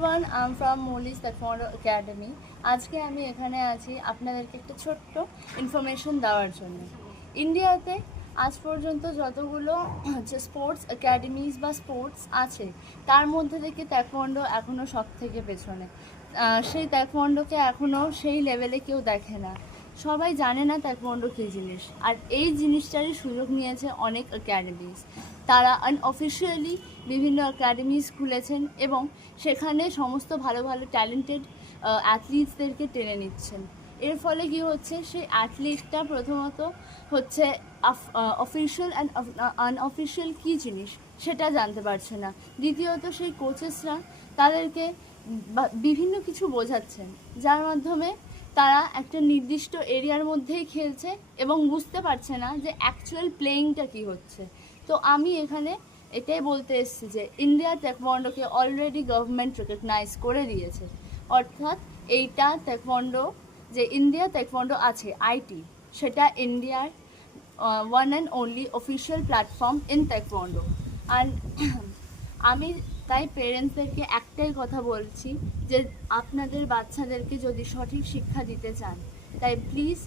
Everyone, I am from মৌলিস taekwondo academy. আজকে আমি এখানে আছি আপনাদেরকে একটা ছোট্ট ইনফরমেশন দেওয়ার জন্য। ইন্ডিয়াতে আজ পর্যন্ত যতগুলো স্পোর্টস একাডেমিজ বা স্পোর্টস আছে তার মধ্যে থেকে তাইকোয়ান্ডো এখনও সব থেকে পেছনে। সেই তাইকোয়ান্ডোকে এখনও সেই লেভেলে কেউ দেখে না, সবাই জানে না তাইকোয়ান্ডো কী জিনিস। আর এই জিনিসটারই সুযোগ নিয়েছে অনেক একাডেমিজ। তারা আনঅফিশিয়ালি বিভিন্ন একাডেমিজ খুলেছেন এবং সেখানে সমস্ত ভালো ভালো ট্যালেন্টেড অ্যাথলিটসদেরকে টেনে নিচ্ছেন। এর ফলে কী হচ্ছে, সেই অ্যাথলিটটা প্রথমত হচ্ছে অফিশিয়াল অ্যান্ড আনঅফিশিয়াল কী জিনিস সেটা জানতে পারছে না। দ্বিতীয়ত সেই কোচেসরা তাদেরকে বিভিন্ন কিছু বোঝাচ্ছেন, যার মাধ্যমে তারা একটা নির্দিষ্ট এরিয়ার মধ্যেই খেলছে এবং বুঝতে পারছে না যে অ্যাকচুয়াল প্লেয়িংটা কী হচ্ছে। তো আমি এখানে এটাই বলতে এসেছি যে ইন্ডিয়া তাইকোয়ান্ডোকে অলরেডি গভর্নমেন্ট রেকগনাইজ করে দিয়েছে। অর্থাৎ এইটা তাইকোয়ান্ডো, যে ইন্ডিয়া তাইকোয়ান্ডো আছে আইটি, সেটা ইন্ডিয়ার one and only official platform in taekwondo. আর আমি তাই পেরেন্টসদেরকে একটাই কথা বলছি যে আপনাদের বাচ্চাদেরকে যদি সঠিক শিক্ষা দিতে চান, তাই প্লিজ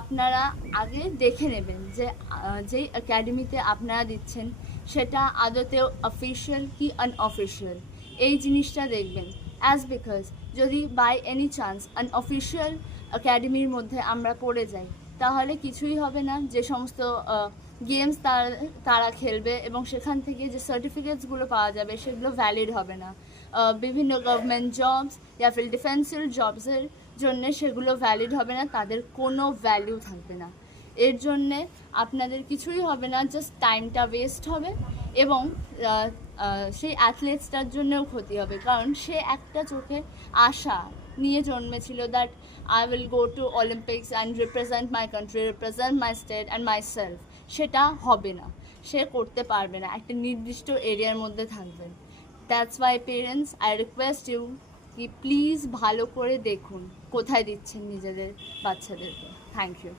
আপনারা আগে দেখে নেবেন যে যেই একাডেমিতে আপনারা দিচ্ছেন সেটা আদতেও অফিশিয়াল কি আনঅফিশিয়াল, এই জিনিসটা দেখবেন। বিকজ যদি বাই এনি চান্স আনঅফিশিয়াল একাডেমির মধ্যে আমরা পড়ে যাই, তাহলে কিছুই হবে না। যে সমস্ত গেমস তারা খেলবে এবং সেখান থেকে যে সার্টিফিকেটসগুলো পাওয়া যাবে সেগুলো ভ্যালিড হবে না। বিভিন্ন গভর্নমেন্ট জবস ইয়া ফির ডিফেন্সিয়াল জবসের জন্যে সেগুলো ভ্যালিড হবে না, তাদের কোনো ভ্যালিউ থাকবে না। এর জন্যে আপনাদের কিছুই হবে না, জাস্ট টাইমটা ওয়েস্ট হবে এবং সেই অ্যাথলেটসটার জন্যেও ক্ষতি হবে। কারণ সে একটা চোখে আশা নিয়ে জন্মেছিল that I will go to Olympics and represent my country, represent my state and my সেলফ। সেটা হবে না, সে করতে পারবে না, একটা নির্দিষ্ট এরিয়ার মধ্যে থাকবেন। That's why parents, I request you কি প্লিজ ভালো করে দেখুন কোথায় দিচ্ছেন নিজেদের বাচ্চাদেরকে। Thank you.